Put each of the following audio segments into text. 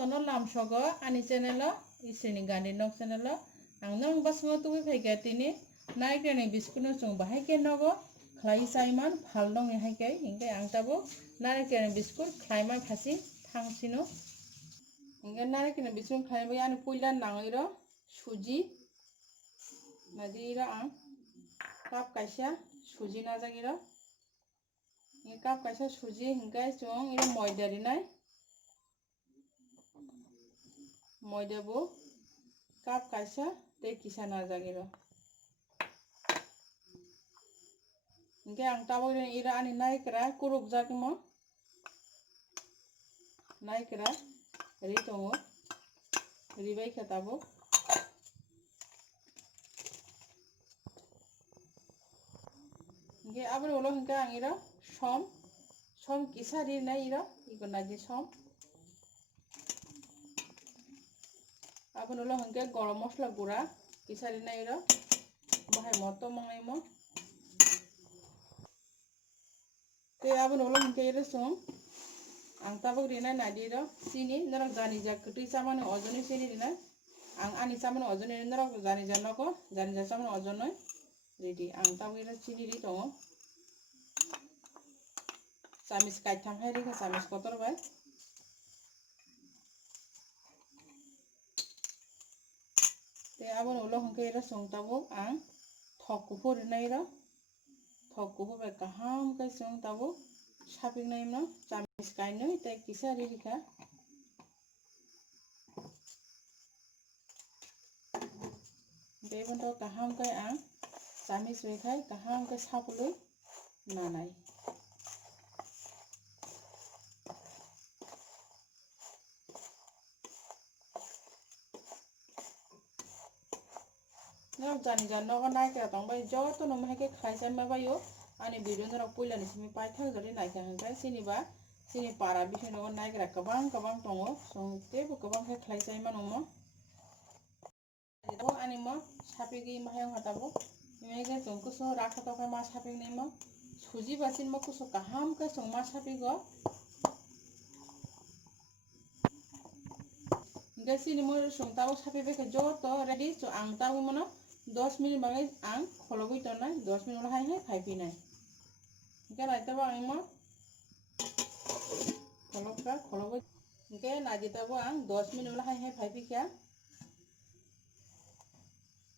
tono lam sogo ani channel isini gandi nok channel ang nong basmo tuwi phaika tini naikani biscuit no chung bahai ke nogo khlai saiman phalong ni haike hingke ang tabo naikani biscuit khlaima phasi thangsino hingke naikani biscuit khlaima ani puila nangoiro suji nadira ang kap kaisa suji najagiro ini kap kaisa suji hingke chung iro moida rinai moida bo kap kaisa tei kisa najagiro hingke ang tabok ira ani naikra kurukjak mo naikra ri tongo ribai kha tabok hingke aboni ulo hingke ang ira som kisa ri nai ira iko naji som aboni ulo hingke gorom mosla gura kisa ri nai ira bahai moto mangai mo te aboni ulo hingke ira som ang tabok rinai nadiro chini norok janija kwtui chamani ojoni chini rinai ang ani chamani ojoni norok janija nogo janija chamani ojonoi ready ang tabok ira chini ri tongo chamis kaitham hai rikha chamis kotor bai te aboni ulo hingke ira song tabok ang thok kuphur rinai ro thok kuphur bai kaham ke song tabok sapik nai no chamis kainoi tei kisa ri rikha Bebonto kaham kai ang chamis bai khai kaham ke sapului nanai norok janija nogo naikra tongbai joto no mahike khlaisai mabayo ani video norok puila ni simi paithak jori naikha hingkai chini ba chini para bising nogo naikra kabang tongo song tebo kabang khe khlaisai mano ani mo sapigi mahayong hatabo imege chung kuso rakha tokai ma sapig nei mo suji basin mo kuso kaham ke chung ma sapigo hingke chini mo chung tabo sapibe khe joto ready so ang tabo mono 10 minute bagai ang kholobui tonai 10 minute ulo hai phaipinai hingke naitabo ang mo kholobui hingke najitabo ang 10 minute ulo hai phaipikha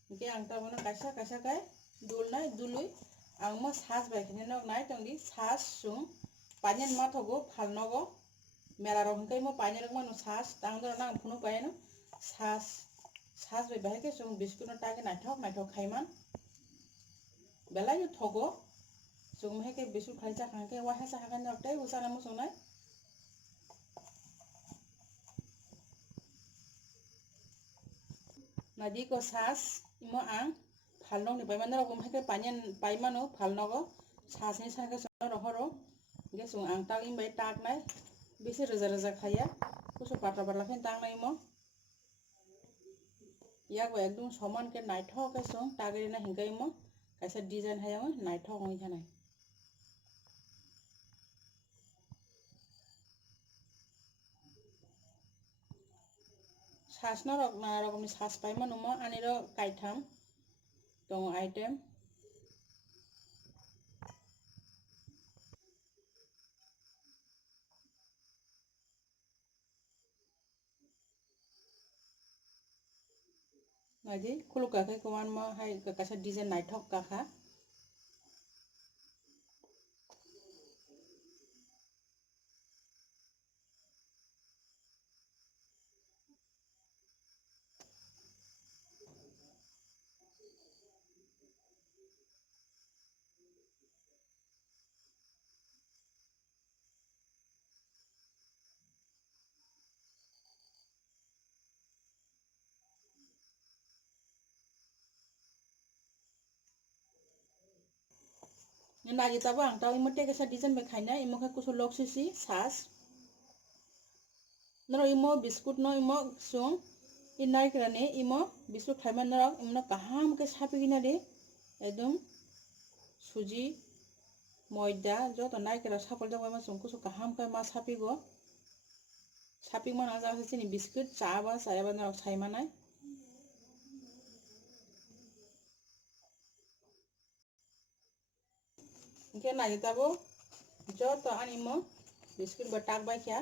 hingke ang tabo no kaisa kai dulnai dului ang mo sas bai khine nok nai tongdi sas chung panien mathogo phalnogo mela rok hingke mo panien rok mano sas tangdor nang phunu paino sas bai bahai ke chung biscuit no tage naithok khaiman belai no thogo chung mahai ke biscuit khaisa khangke waha sa hakan nok tei usana mo sungnai nadi ko sas imo ang phalnok ni paimano rok mahai ke panien paimano phalnogo sas ni sanke sono rohoro hingke chung ang talim bai taknai besi reja khaya kuso patla khen tangnai mo yak ekdom soman ke naithok ke chung tagri na hingkai mo kaisa design hayang naithok oi khanai sas no rok nana rokomni sas paimano mo ani ro kaitham tongo item nadi khuluka khai koman mo hai kaisa design naithok kakha najitabo ang tau imo te kaisa design bai khaina imo khe kuso loksisi sas noro imo biscuit no imo chung i naikra ni imo biscuit khaiman norok imo kaham ke sapigina ri ekdom suji moida joto naikra sapol jagoi ma chung kuso kaham kai ma sapigo सापिं माना जाहोसिनि biscuit चाबा सायाबा नरक साइमानाय इनके नाजिताबो जो तो आनिमो biscuit बटाक बाइख्या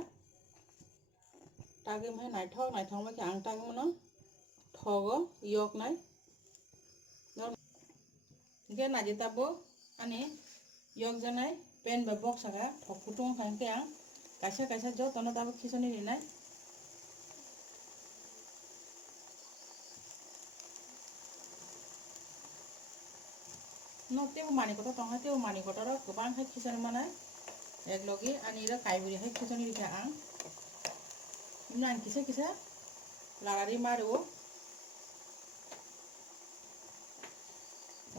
टागे में नाइथक नाइथक बाइख्या आं टागे मनो ठगो yok नाय इनके नाजिताबो आनि yok जानाय पेन बा बक्स आगा ठग फुटुं खाइनके आं कासा कासा जो तनो Tabo खिसनि रिनाय no tebo mani koto tongha tebo mani koto ro gobang hai khison mana ek logi ani ra kaiburi hai khison ri ka ang nan kisa kisa larari maru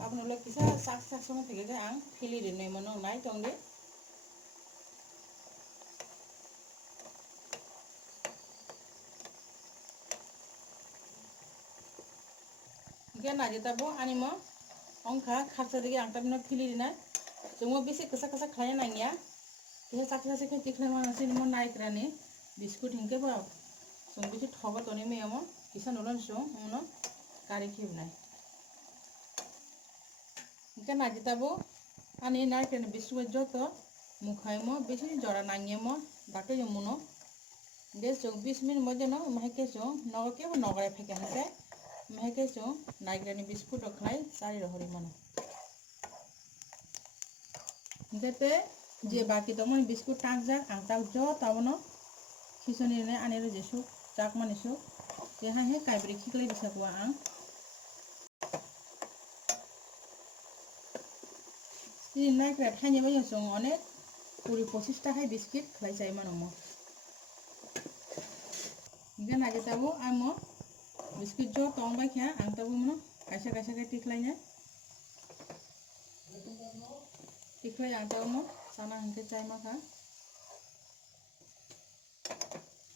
apno lo kisa sak sak song thege ga ang khili ri nei mono nai tongde ge na jeta bo ani mo ongkha kharsa dege ang tamno khili ri nai जोंबो बेसे कसा कसा खाया नांगिया के साखा से खेती खाय मा से mo नाइ क्राने बिस्कुट हिंके बा जों बेसे ठगा तने मेयामो किसा नलन सो उनो कारी खिबनाय इनके नाजिताबो आनि नाइ क्राने बिस्कुट जतो मुखायमो बेसे जरा नांगियामो बाटे जमुनो दे जों 20 मिनिट मजनो महके जो नगके नगरे फेके हसे महके जो नाइ क्राने बिस्कुट खाय सारि रहरि मनो इनके जे बाकी तो मन बिस्कुट टाक जा आं टाक जो तावनो खिसनि ने आनेरो जेसु टाक मानिसु जे हा हे काइब्रि खिखले दिसाकुआ आं दिन नाइ क्रा थाइने बाय जों अनेक 20-25 टाका बिस्कुट खाइ जाय मानमो इनके नाजिताबो आमो बिस्कुट जो तंग बायख्या आं ताबो मनो काइसा काइसा के टिखलाइने टिखलाइ आं ताबो साना हंके चाय माखा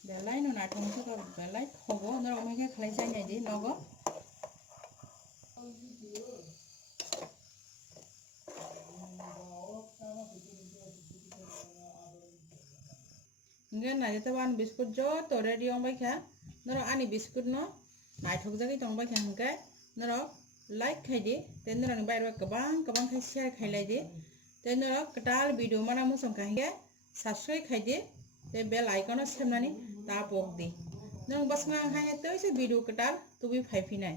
बेलाय नो नाथं से का बेलाय ठगो नर अमेके खाइ जाय नाय दि नगो इनके नाजिताबो आन बिस्कुट जो तो रेडी on बायख्या नर आनि बिस्कुट नो नाइथक जागै तंग बायख्या हंके नर लाइक खाइदि ते नर बायरबा गोबां खाइ शेयर खाइलाय दि ते नर कटाल वीडियो माना मोसं खाइगे सब्सक्राइब खाइदि ते बेल आइकन सेमनानि ता पक दि नों बस मा हाय तो से वीडियो कटाल तो भी फाइफिनाय